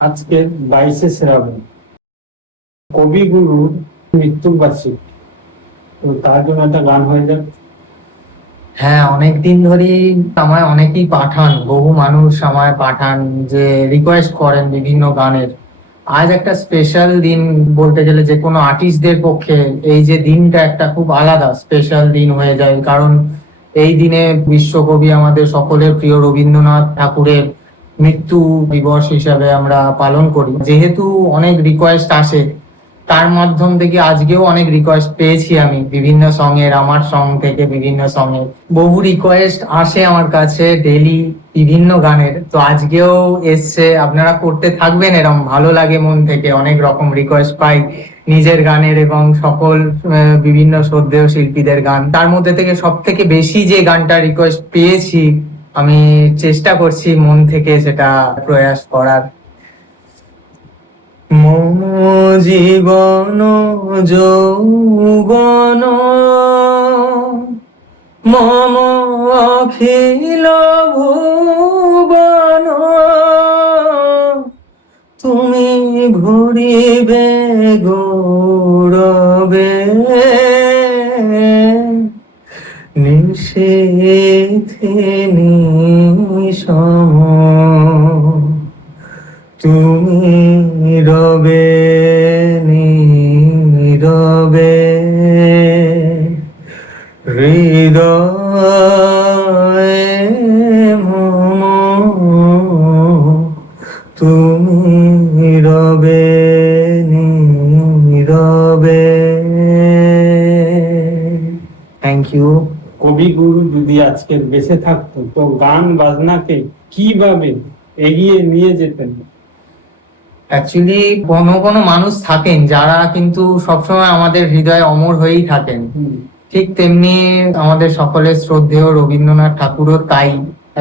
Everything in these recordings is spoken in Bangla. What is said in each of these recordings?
আজকে 22শে শ্রাবণ, কবিগুরুর মৃত্যুবার্ষিকী। তো তার জন্য একটা গান হয়ে যাক। হ্যাঁ, অনেকদিন ধরেই আমায় অনেকেই পাঠান, বহু মানুষ আমায় পাঠান যে রিকোয়েস্ট করেন বিভিন্ন গানের। আজ একটা স্পেশাল দিন বলতে গেলে যে কোনো আর্টিস্টদের পক্ষে এই যে দিনটা একটা খুব আলাদা স্পেশাল দিন হয়ে যায়, কারণ এই দিনে বিশ্বকবি আমাদের সকলের প্রিয় রবীন্দ্রনাথ ঠাকুরের মৃত্যু দিবস হিসাবে আমরা পালন করি। যেহেতু অনেক রিকোয়েস্ট আসে, তার মাধ্যম থেকে আজকেও অনেক রিকোয়েস্ট পেয়েছি আমি বিভিন্ন সং এর, আমার সং থেকে বিভিন্ন সং এর বহু রিকোয়েস্ট আসে আমার কাছে ডেলি বিভিন্ন গানের। তো আজকেও এসছে, আপনারা করতে থাকবেন, এরকম ভালো লাগে মন থেকে, অনেক রকম রিকোয়েস্ট পাই নিজের গানের এবং সকল বিভিন্ন শ্রদ্ধেয় শিল্পীদের গান। তার মধ্যে থেকে সব থেকে বেশি যে গানটা রিকোয়েস্ট পেয়েছি, আমি চেষ্টা করছি মন থেকে সেটা প্রয়াস করার। মম জীবন যৌবন মম অখিল ভুবন, তুমি ঘুরিবে গৌরবে নিশীথে নিশম, তুমি রবে নীরবে হৃদয়ে মম, তুমি রবে নীরবে। Thank you. কবিগুরু যদি আজকে বেঁচে থাকতো তো গান বাজনাকে কিভাবে এগিয়ে নিয়ে যেতেন? অ্যাকচুয়ালি কোনো কোনো মানুষ থাকেন যারা কিন্তু সবসময় আমাদের হৃদয়ে অমর হয়েই থাকেন। ঠিক তেমনি আমাদের সকলের শ্রদ্ধেয় রবীন্দ্রনাথ ঠাকুরও তাই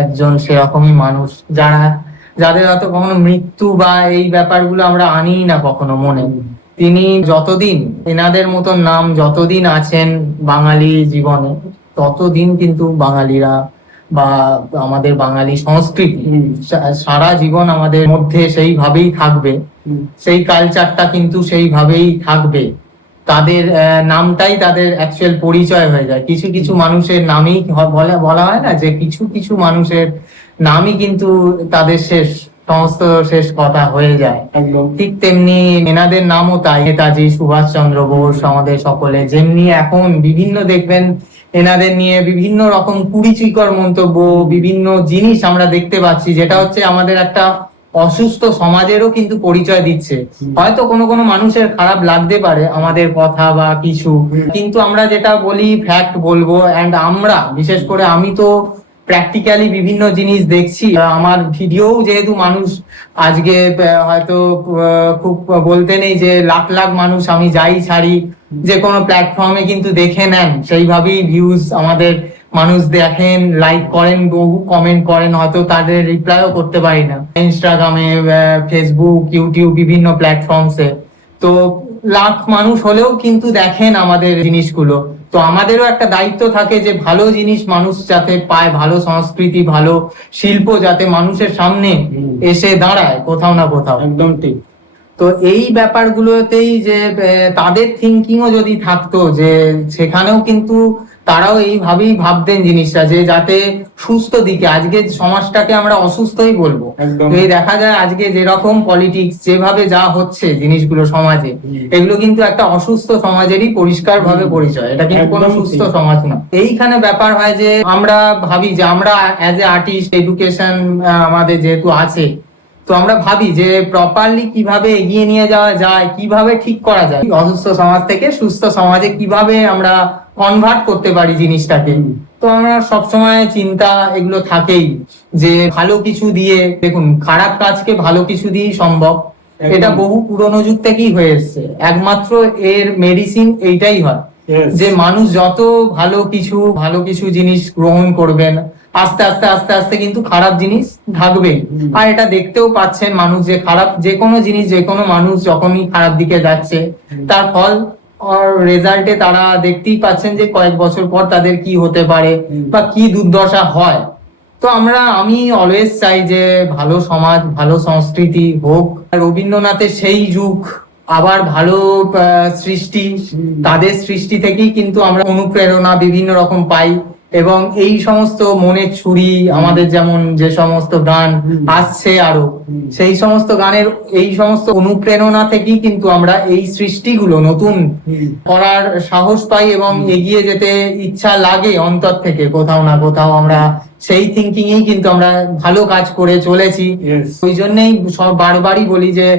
একজন সেরকমই মানুষ, যাদের হয়তো কখনো মৃত্যু বা এই ব্যাপারগুলো আমরা আনিই না কখনো মনে। তিনি যতদিন, এনাদের মতন নাম যতদিন আছেন বাঙালি জীবনে, ততদিন কিন্তু বাঙালিরা বা আমাদের বাঙালি সংস্কৃতি সারা জীবন আমাদের মধ্যে সেইভাবেই থাকবে, সেই কালচারটা কিন্তু সেইভাবেই থাকবে। তাদের নামটাই তাদের অ্যাকচুয়াল পরিচয় হয়ে যায়। কিছু কিছু মানুষের নামেই বলা হয় না যে কিছু কিছু মানুষের নামই কিন্তু তাদের সমস্ত শেষ কথা হয়ে যায়। একদম ঠিক তেমনি এনাদের নামও তাই, নেতাজি সুভাষচন্দ্র বোস আমাদের সকলে যেমনি এখন বিভিন্ন দেখবেন এনাদের নিয়ে বিভিন্ন রকম কুরুচিকর মন্তব্য, বিভিন্ন জিনিস আমরা দেখতে পাচ্ছি, যেটা হচ্ছে আমাদের একটা অসুস্থ সমাজেরও কিন্তু পরিচয় দিচ্ছে। হয়তো কোনো কোনো মানুষের খারাপ লাগতে পারে আমাদের কথা বা কিছু, কিন্তু আমরা যেটা বলি ফ্যাক্ট বলবো। এন্ড আমরা বিশেষ করে আমি তো প্র্যাকটিক্যালি বিভিন্ন জিনিস দেখছি। আমার ভিডিও যেহেতু মানুষ আজকে হয়তো খুব বলতে নেই যে লাখ লাখ মানুষ আমি যাই ছাড়ি যে কোনো প্ল্যাটফর্মে কিন্তু দেখে নেন, সেইভাবেই ভিউজ আমাদের মানুষ দেখেন, লাইক করেন, বহু কমেন্ট করেন, হয়তো তাদের রিপ্লাইও করতে পারি না ইনস্টাগ্রামে, ফেসবুক, ইউটিউব, বিভিন্ন প্ল্যাটফর্মসে। তো লাখ মানুষ হলেও কিন্তু দেখেন আমাদের জিনিসগুলো। তো আমাদেরও একটা দায়িত্ব থাকে যে ভালো জিনিস মানুষ যাতে পায়, ভালো সংস্কৃতি, ভালো শিল্প যাতে মানুষের সামনে এসে দাঁড়ায় কোথাও না কোথাও। একদম ঠিক। তো এই ব্যাপারগুলোতেই যে তাদের থিঙ্কিংও যদি থাকতো, যে সেখানেও কিন্তু তারাও এইভাবেই ভাবতেন জিনিসটা, যে যাতে সুস্থ দিকে, আজকে সমাজটাকে আমরা অসুস্থই বলবো। একদম। তো এই দেখা যায় আজকে যেরকম পলিটিক্স যেভাবে যা হচ্ছে জিনিসগুলো সমাজে, এগুলো কিন্তু একটা অসুস্থ সমাজেরই পরিষ্কার ভাবে পরিচয়, এটা কিন্তু কোনো একদম সুস্থ ঠিক। সমাজ না। এইখানে ব্যাপার হয় যে আমরা ভাবি যে আমরা অ্যাজ এ আর্টিস্ট, এডুকেশন আমাদের যেহেতু আছে, তো আমরা ভাবি যে প্রপারলি কিভাবে এগিয়ে নিয়ে যাওয়া যায়, কিভাবে ঠিক করা যায় অসুস্থ সমাজ থেকে সুস্থ সমাজে, কিভাবে আমরা কনভার্ট করতে পারি জিনিসটাকে। তো আমরা সবসময় চিন্তা এগুলো থাকেই যে ভালো কিছু দিয়ে, দেখুন খারাপ কাজকে ভালো কিছু দিয়েই সম্ভব, এটা বহু পুরোনো যুগ থেকেই হয়ে এসছে। একমাত্র এর মেডিসিন এইটাই হয় যে মানুষ যত ভালো কিছু জিনিস গ্রহণ করবেন, আস্তে আস্তে আস্তে আস্তে কিন্তু খারাপ জিনিস থাকবে। আর এটা দেখতেও পাচ্ছেন মানুষ যে খারাপ যে কোনো জিনিস, যে কোনো মানুষ যখনই খারাপ দিকে যাচ্ছে, তার ফল আর রেজাল্টে তারা দেখতেই পাচ্ছেন যে কয়েক বছর পর তাদের কি হতে পারে বা কি দুর্দশা হয়। তো আমি অলওয়েজ চাই যে ভালো সমাজ, ভালো সংস্কৃতি হোক। রবীন্দ্রনাথের সেই যুগ, আবার ভালো সৃষ্টি, তাদের সৃষ্টি থেকেই কিন্তু আমরা অনুপ্রেরণা বিভিন্ন রকম পাই। এবং এই সমস্ত মনের ছুরি, আমাদের যেমন যে সমস্ত গান আসছে আরো, সেই সমস্ত গানের এই সমস্ত অনুপ্রেরণা থেকেই কিন্তু আমরা এই সৃষ্টিগুলো নতুন করার সাহস পাই এবং এগিয়ে যেতে ইচ্ছা লাগে অন্তর থেকে। কোথাও না কোথাও আমরা সেই থিঙ্কিংই কিন্তু আমরা ভালো কাজ করে চলেছি। Yes. ওই জন্যই সব বারবারই বলি যে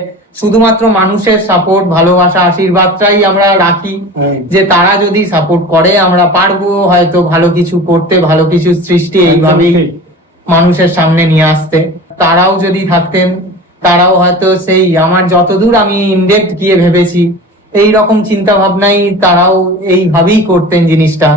শুধুমাত্র মানুষের সাপোর্ট, ভালোবাসা, আশীর্বাদটাই আমরা রাখি, যে তারা যদি সাপোর্ট করে আমরা পারবো হয়তো ভালো কিছু করতে, ভালো কিছু সৃষ্টি এইভাবেই মানুষের সামনে নিয়ে আসতে। তারাও যদি থাকতেন, তারাও হয়তো সেই আমার যতদূর আমি ইনডেপথ গিয়ে ভেবেছি এই রকম চিন্তা ভাবনাই তারাও এইভাবেই করতেন জিনিসটা,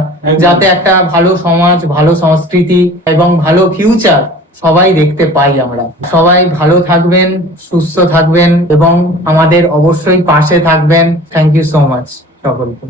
যাতে একটা ভালো সমাজ, ভালো সংস্কৃতি এবং ভালো ফিউচার সবাই দেখতে পাই আমরা। সবাই ভালো থাকবেন, সুস্থ থাকবেন এবং আমাদের অবশ্যই পাশে থাকবেন। থ্যাংক ইউ সো মাচ সকলকে।